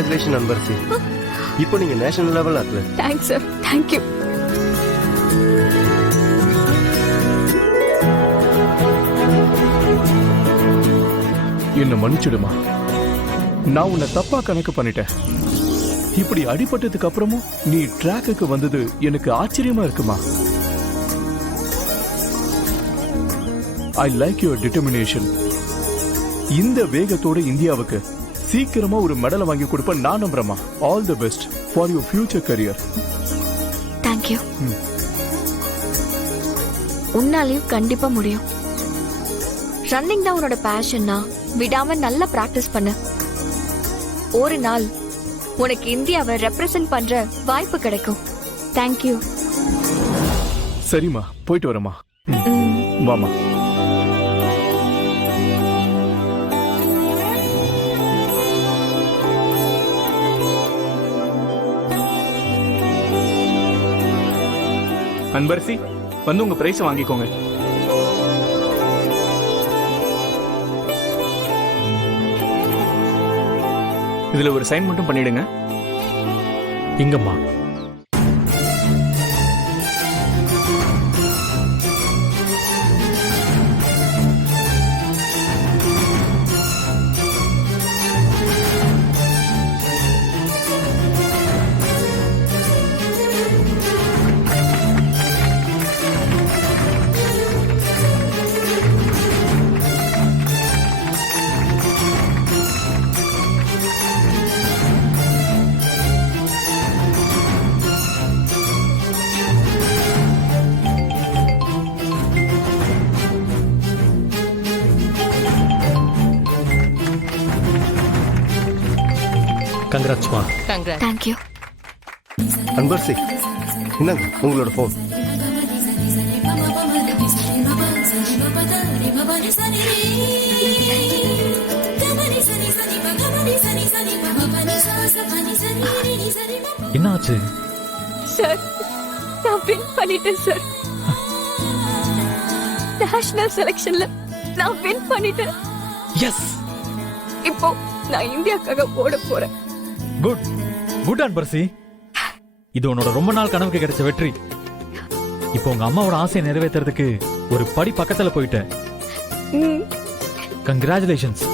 Congratulation Anbarasi. இப்போ நீங்க national level athlete. Thanks sir, thank you. என்ன மன்னிச்சிடுமா, நான் உன்னை தப்பா கணக்கு பண்ணிட்டேன். இப்படி அடிபட்டதுக்கு அப்புறமும் நீ ட்ராக்குக்கு வந்தது எனக்கு ஆச்சரியமா இருக்குமா. I like your determination. இந்த வேகத்தோட இந்தியாவுக்கு சீக்கிரமா ஒரு மெடலை வாங்கி கொடுப்ப நான் நம்புறேமா. All the best for your future career. Thank you. உன்னாலையும் கண்டிப்பா முடியும். ரன்னிங் தான் உன்னோட பேஷன்னா விடாம நல்லா பிராக்டிஸ் பண்ணு. ஒரு நாள் உனக்கு இந்தியாவை ரெப்ரசன்ட் பண்ற வாய்ப்பு கிடைக்கும். தேங்க்யூ. சரிம்மா, போயிட்டு வரமா. வாமா. அன்பரசி, வந்து உங்க பிரைஸ் வாங்கிக்கோங்க. இதுல ஒரு சைன் மட்டும் பண்ணிடுங்க. இங்கம்மா. கங்க்ராட்ஸ்மா. தேங்க்யூ. அன்பரசி, இந்தாங்க உங்களோட போன். என்னாச்சு சார்? நான் வின் பண்ணிட்டேன் சார். நேஷனல் செலக்ஷன்ல நான் வின் பண்ணிட்டேன். எஸ். இப்போ நான் இந்தியாக்காக ஓட போறேன். Good good Anbarasi. இது உன்னோட ரொம்ப நாள் கனவுக்கு கிடைச்ச வெற்றி. இப்போ உங்க அம்மாவோட ஆசையை நிறைவேற்றுறதுக்கு ஒரு படி பக்கத்துல போயிட்ட. கங்க்ராச்சுலேஷன்ஸ்.